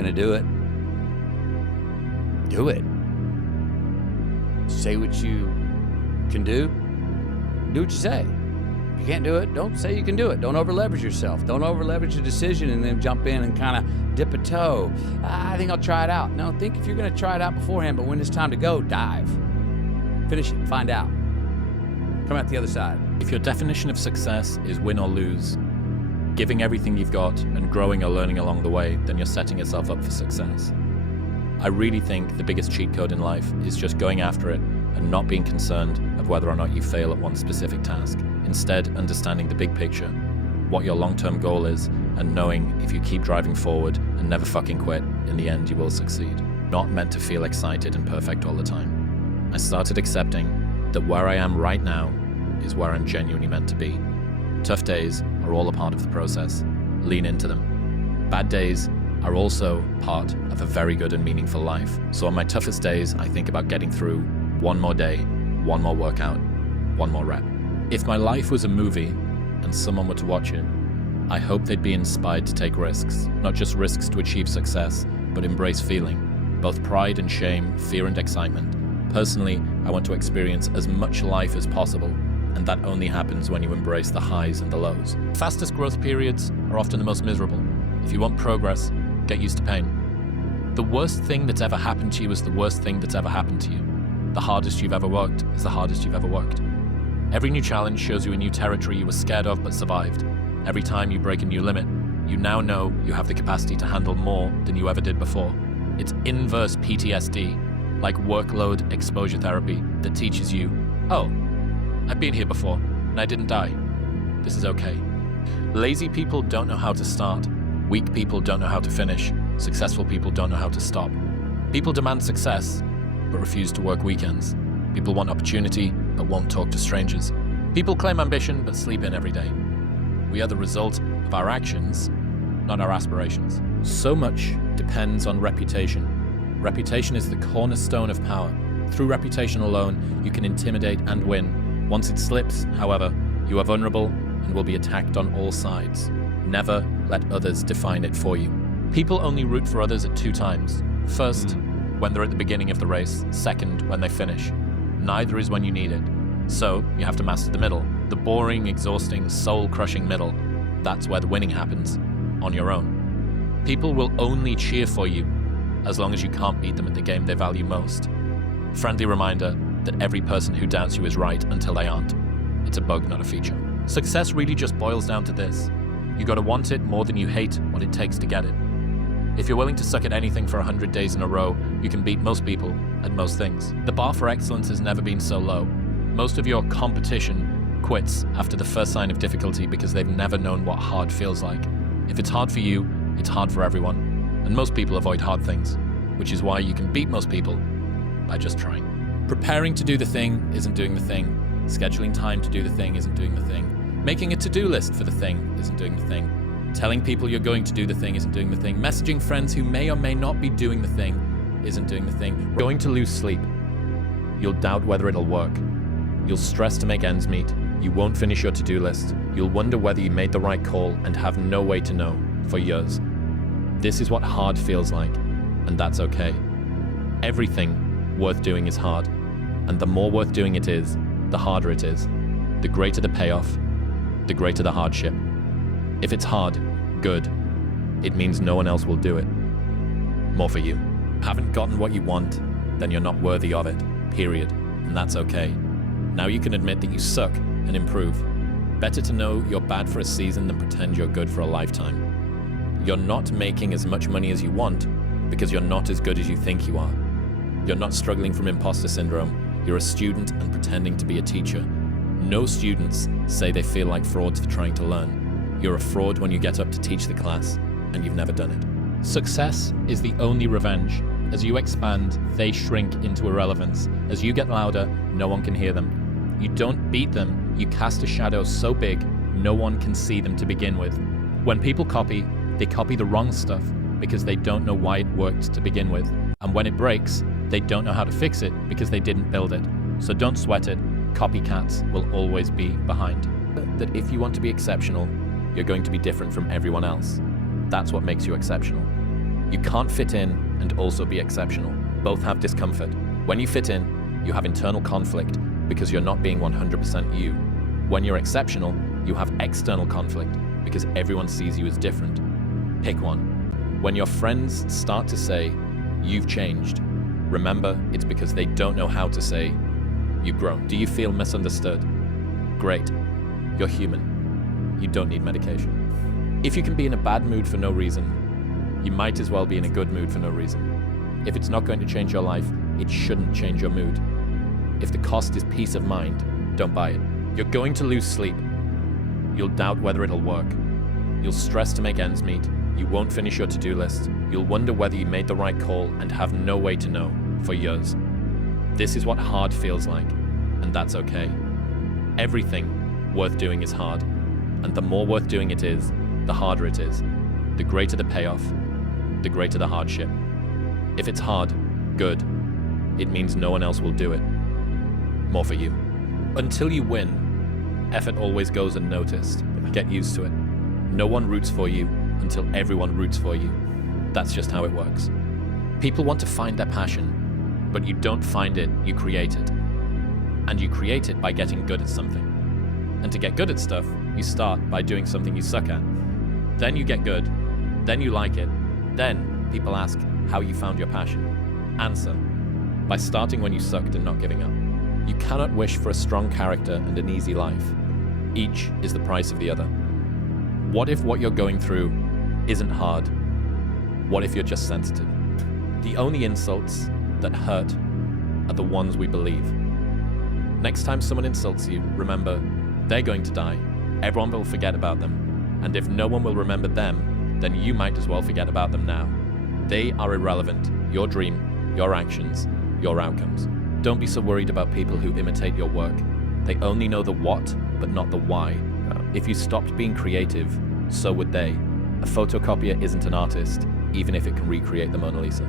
going to do it, do it. Say what you can do what you say. If you can't do it, don't say you can do it. Don't over-leverage yourself. Don't over-leverage a decision and then jump in and kind of dip a toe. I think I'll try it out. No, think if you're going to try it out beforehand, but when it's time to go, dive. Finish it, find out. Come out the other side. If your definition of success is win or lose, giving everything you've got and growing or learning along the way, then you're setting yourself up for success. I really think the biggest cheat code in life is just going after it and not being concerned of whether or not you fail at one specific task. Instead, understanding the big picture, what your long-term goal is, and knowing if you keep driving forward and never fucking quit, in the end you will succeed. Not meant to feel excited and perfect all the time. I started accepting that where I am right now is where I'm genuinely meant to be. Tough days are all a part of the process. Lean into them. Bad days are also part of a very good and meaningful life. So on my toughest days, I think about getting through one more day, one more workout, one more rep. If my life was a movie and someone were to watch it, I hope they'd be inspired to take risks, not just risks to achieve success, but embrace feeling, both pride and shame, fear and excitement. Personally, I want to experience as much life as possible, and that only happens when you embrace the highs and the lows. Fastest growth periods are often the most miserable. If you want progress, get used to pain. The worst thing that's ever happened to you is the worst thing that's ever happened to you. The hardest you've ever worked is the hardest you've ever worked. Every new challenge shows you a new territory you were scared of but survived. Every time you break a new limit, you now know you have the capacity to handle more than you ever did before. It's inverse PTSD, like workload exposure therapy, that teaches you, oh, I've been here before and I didn't die. This is okay. Lazy people don't know how to start. Weak people don't know how to finish. Successful people don't know how to stop. People demand success, but refuse to work weekends. People want opportunity, but won't talk to strangers. People claim ambition, but sleep in every day. We are the result of our actions, not our aspirations. So much depends on reputation. Reputation is the cornerstone of power. Through reputation alone, you can intimidate and win. Once it slips, however, you are vulnerable and will be attacked on all sides. Never let others define it for you. People only root for others at two times. First, when they're at the beginning of the race. Second, when they finish. Neither is when you need it. So, you have to master the middle. The boring, exhausting, soul-crushing middle. That's where the winning happens, on your own. People will only cheer for you as long as you can't beat them at the game they value most. Friendly reminder that every person who doubts you is right until they aren't. It's a bug, not a feature. Success really just boils down to this. You gotta want it more than you hate what it takes to get it. If you're willing to suck at anything for 100 days in a row, you can beat most people at most things. The bar for excellence has never been so low. Most of your competition quits after the first sign of difficulty because they've never known what hard feels like. If it's hard for you, it's hard for everyone. And most people avoid hard things, which is why you can beat most people by just trying. Preparing to do the thing isn't doing the thing. Scheduling time to do the thing isn't doing the thing. Making a to-do list for the thing isn't doing the thing. Telling people you're going to do the thing isn't doing the thing. Messaging friends who may or may not be doing the thing isn't doing the thing. Going to lose sleep. You'll doubt whether it'll work. You'll stress to make ends meet. You won't finish your to-do list. You'll wonder whether you made the right call and have no way to know for years. This is what hard feels like, and that's okay. Everything worth doing is hard, and the more worth doing it is, the harder it is. The greater the payoff, the greater the hardship. If it's hard, good. It means no one else will do it. More for you. Haven't gotten what you want, then you're not worthy of it, period. And that's okay. Now you can admit that you suck and improve. Better to know you're bad for a season than pretend you're good for a lifetime. You're not making as much money as you want because you're not as good as you think you are. You're not struggling from imposter syndrome. You're a student and pretending to be a teacher. No students say they feel like frauds for trying to learn. You're a fraud when you get up to teach the class, and you've never done it. Success is the only revenge. As you expand, they shrink into irrelevance. As you get louder, no one can hear them. You don't beat them, you cast a shadow so big, no one can see them to begin with. When people copy, they copy the wrong stuff because they don't know why it worked to begin with. And when it breaks, they don't know how to fix it because they didn't build it. So don't sweat it. Copycats will always be behind. That if you want to be exceptional, you're going to be different from everyone else. That's what makes you exceptional. You can't fit in and also be exceptional. Both have discomfort. When you fit in, you have internal conflict because you're not being 100% you. When you're exceptional, you have external conflict because everyone sees you as different. Pick one. When your friends start to say, "You've changed," remember it's because they don't know how to say, "You've grown." Do you feel misunderstood? Great. You're human. You don't need medication. If you can be in a bad mood for no reason, you might as well be in a good mood for no reason. If it's not going to change your life, it shouldn't change your mood. If the cost is peace of mind, don't buy it. You're going to lose sleep. You'll doubt whether it'll work. You'll stress to make ends meet. You won't finish your to-do list. You'll wonder whether you made the right call and have no way to know for years. This is what hard feels like, and that's okay. Everything worth doing is hard, and the more worth doing it is, the harder it is. The greater the payoff, the greater the hardship. If it's hard, good. It means no one else will do it. More for you. Until you win, effort always goes unnoticed. Get used to it. No one roots for you until everyone roots for you. That's just how it works. People want to find their passion, but you don't find it, you create it. And you create it by getting good at something. And to get good at stuff, you start by doing something you suck at. Then you get good, then you like it, then people ask how you found your passion. Answer: by starting when you sucked and not giving up. You cannot wish for a strong character and an easy life. Each is the price of the other. What if what you're going through isn't hard? What if you're just sensitive? The only insults that hurt are the ones we believe. Next time someone insults you, remember, they're going to die. Everyone will forget about them. And if no one will remember them, then you might as well forget about them now. They are irrelevant. Your dream, your actions, your outcomes. Don't be so worried about people who imitate your work. They only know the what, but not the why. If you stopped being creative, so would they. A photocopier isn't an artist, even if it can recreate the Mona Lisa.